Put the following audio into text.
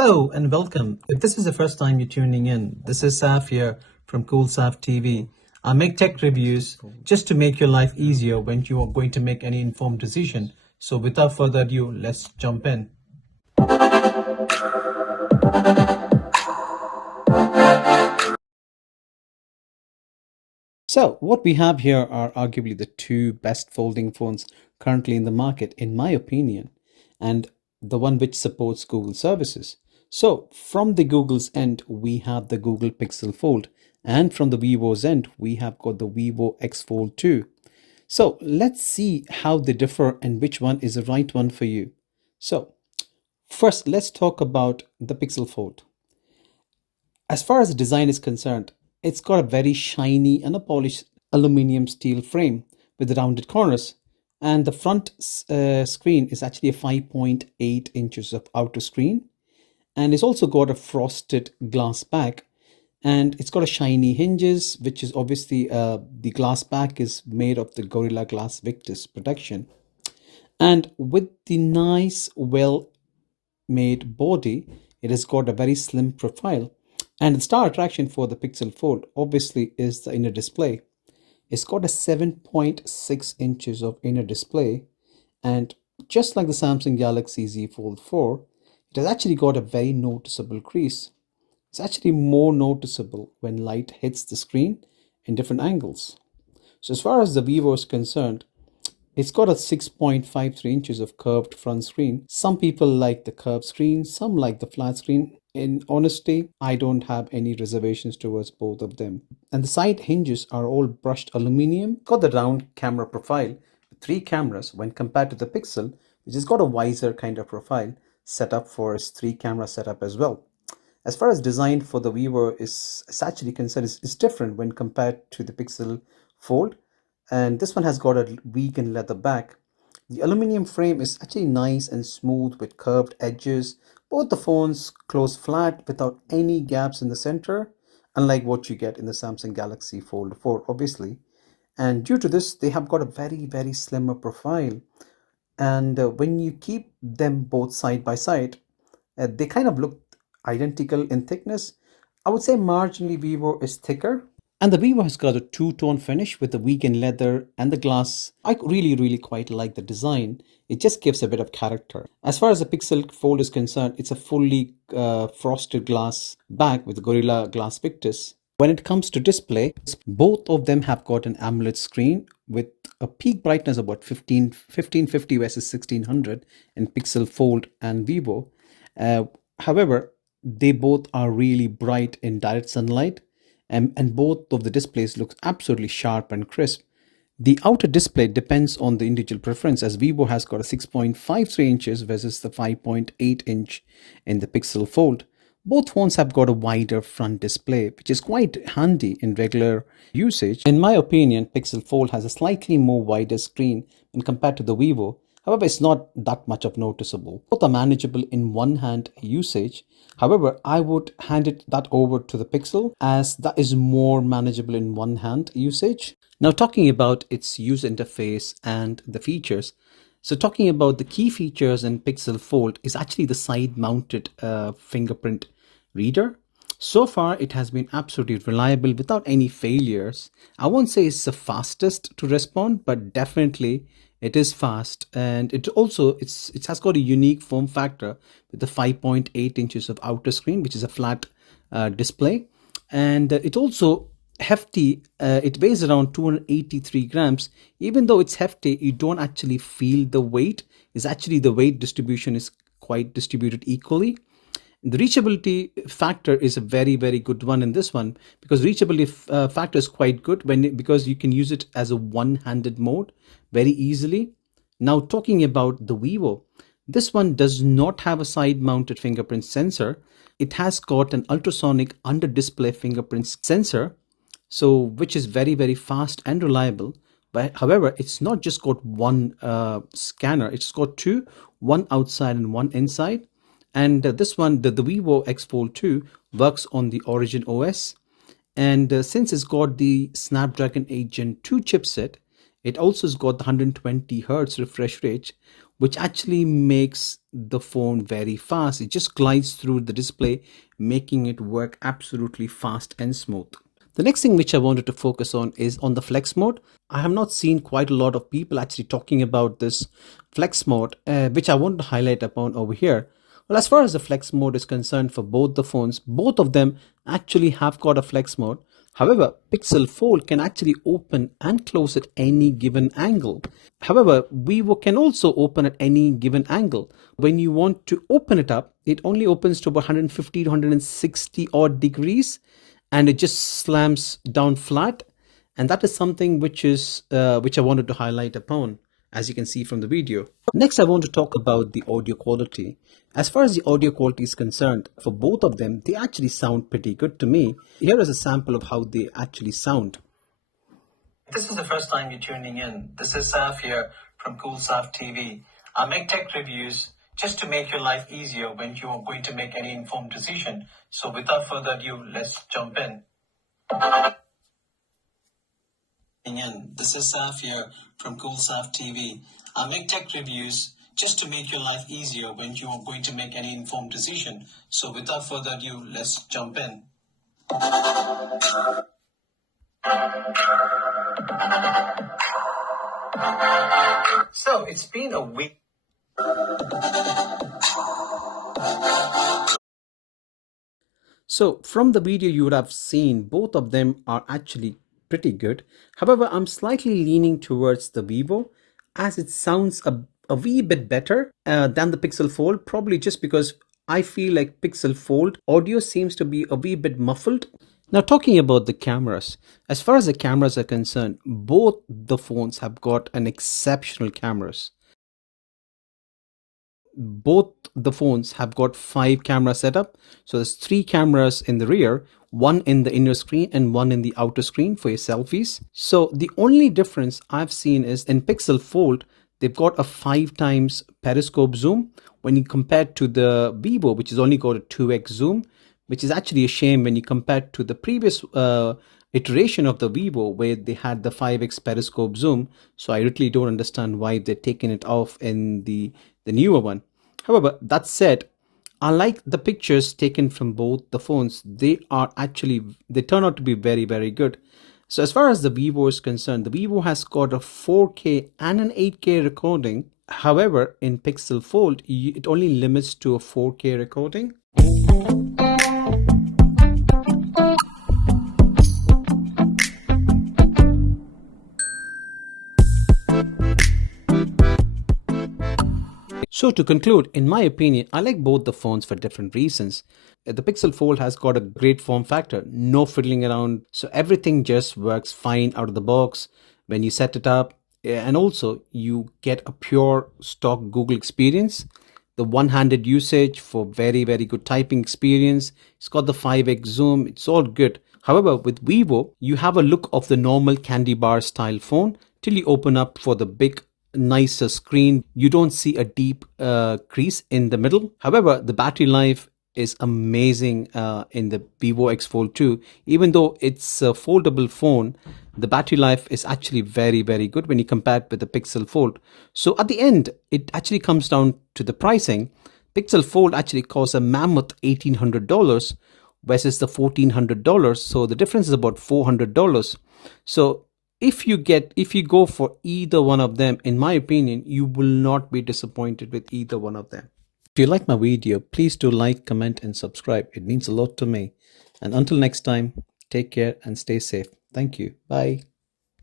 Hello and welcome. If this is the first time you're tuning in, this is Saf here from Cool Saf TV. I make tech reviews just to make your life easier when you are going to make any informed decision. So without further ado, let's jump in. So what we have here are arguably the two best folding phones currently in the market, in my opinion, and the one which supports Google services. So from the Google's end, we have the Google Pixel Fold, and from the Vivo's end, we have got the Vivo X Fold 2. So let's see how they differ and which one is the right one for you. So first, let's talk about the Pixel Fold. As far as the design is concerned, it's got a very shiny and a polished aluminum steel frame with rounded corners. And the front screen is actually a 5.8 inches of outer screen. And it's also got a frosted glass back. And it's got a shiny hinges, which is obviously the glass back is made of the Gorilla Glass Victus protection. And with the nice, well made body, it has got a very slim profile. And the star attraction for the Pixel Fold obviously is the inner display. It's got a 7.6 inches of inner display, and just like the Samsung Galaxy Z Fold 4, it has actually got a very noticeable crease. It's actually more noticeable when light hits the screen in different angles. So as far as the Vivo is concerned, it's got a 6.53 inches of curved front screen. Some people like the curved screen, some like the flat screen. In honesty, I don't have any reservations towards both of them. And the side hinges are all brushed aluminum. Got the round camera profile with three cameras when compared to the Pixel, which has got a wider kind of profile set up for its three camera setup as well. As far as design for the Vivo is actually concerned, is different when compared to the Pixel Fold, and this one has got a vegan leather back. The aluminum frame is actually nice and smooth with curved edges. Both the phones close flat without any gaps in the center, unlike what you get in the Samsung Galaxy Fold 4, obviously. And due to this, they have got a very slimmer profile. And when you keep them both side by side, they kind of look identical in thickness. I would say marginally Vivo is thicker. And the Vivo has got a two-tone finish with the vegan leather and the glass. I really quite like the design. It just gives a bit of character. As far as the Pixel Fold is concerned, it's a fully frosted glass back with Gorilla Glass Victus. When it comes to display, both of them have got an AMOLED screen with a peak brightness of about 1550 versus 1600 in Pixel Fold and Vivo. Uh, However, they both are really bright in direct sunlight, and both of the displays look absolutely sharp and crisp. The outer display depends on the individual preference, as Vivo has got a 6.53 inches versus the 5.8 inch in the Pixel Fold. Both phones have got a wider front display, which is quite handy in regular usage. In my opinion, Pixel Fold has a slightly more wider screen when compared to the Vivo. However, it's not that much of noticeable. Both are manageable in one hand usage. However, I would hand that over to the Pixel, as that is more manageable in one hand usage. Now, talking about its user interface and the features. So talking about the key features in Pixel Fold is actually the side mounted fingerprint reader. So far, it has been absolutely reliable without any failures. I won't say it's the fastest to respond, but definitely it is fast. And it has got a unique form factor with the 5.8 inches of outer screen, which is a flat display. And it also hefty. It weighs around 283 grams. Even though it's hefty, you don't actually feel the weight. It's actually the weight distribution is quite distributed equally. The reachability factor is a very good one in this one, because reachability factor is quite good because you can use it as a one-handed mode very easily. Now, talking about the Vivo, this one does not have a side-mounted fingerprint sensor. It has got an ultrasonic under-display fingerprint sensor, so which is very fast and reliable. But however, it's not just got one scanner; it's got two, one outside and one inside. And this one, the Vivo X Fold 2, works on the Origin OS. And since it's got the Snapdragon 8 Gen 2 chipset, it also has got the 120 Hz refresh rate, which actually makes the phone very fast. It just glides through the display, making it work absolutely fast and smooth. The next thing which I wanted to focus on is on the flex mode. I have not seen quite a lot of people actually talking about this flex mode, which I want to highlight upon over here. Well, as far as the flex mode is concerned for both the phones, both of them actually have got a flex mode. However, Pixel Fold can actually open and close at any given angle. However, Vivo can also open at any given angle. When you want to open it up, it only opens to about 150 to 160 odd degrees, and it just slams down flat. And that is something which I wanted to highlight upon, as you can see from the video. Next, I want to talk about the audio quality. As far as the audio quality is concerned, for both of them, they actually sound pretty good to me. Here is a sample of how they actually sound. If this is the first time you're tuning in, this is Saf here from CoolSaf TV. I make tech reviews just to make your life easier when you are going to make any informed decision. So without further ado, let's jump in. This is Saf here from CoolSaf TV. I make tech reviews just to make your life easier when you are going to make any informed decision. So without further ado, let's jump in. So it's been a week. So from the video you would have seen, both of them are actually pretty good. However, I'm slightly leaning towards the Vivo, as it sounds a wee bit better than the Pixel Fold, probably just because I feel like Pixel Fold audio seems to be a wee bit muffled. Now, talking about the cameras, as far as the cameras are concerned, both the phones have got an exceptional cameras. Both the phones have got 5 camera setup. So there's 3 cameras in the rear, one in the inner screen and one in the outer screen for your selfies. So the only difference I've seen is in Pixel Fold, they've got a 5 times periscope zoom when you compare to the Vivo, which has only got a 2x zoom, which is actually a shame when you compare to the previous iteration of the Vivo where they had the 5x periscope zoom. So I really don't understand why they're taking it off in the newer one. However, that said, I like the pictures taken from both the phones. They turn out to be very, very good. So as far as the Vivo is concerned, the Vivo has got a 4K and an 8K recording. However, in Pixel Fold, it only limits to a 4K recording. So to conclude, in my opinion, I like both the phones for different reasons. The Pixel Fold has got a great form factor, no fiddling around, so everything just works fine out of the box when you set it up. And also, you get a pure stock Google experience. The one-handed usage for very, very good typing experience. It's got the 5x zoom, it's all good. However, with Vivo, you have a look of the normal candy bar style phone till you open up for the big nicer screen. You don't see a deep crease in the middle. However, the battery life is amazing in the Vivo X Fold 2. Even though it's a foldable phone, the battery life is actually very, very good when you compare it with the Pixel Fold. So at the end, it actually comes down to the pricing. Pixel Fold actually costs a mammoth $1,800 versus the $1,400. So the difference is about $400. So if you go for either one of them, in my opinion, you will not be disappointed with either one of them. If you like my video, please do like, comment, and subscribe. It means a lot to me. And until next time, take care and stay safe. Thank you. Bye.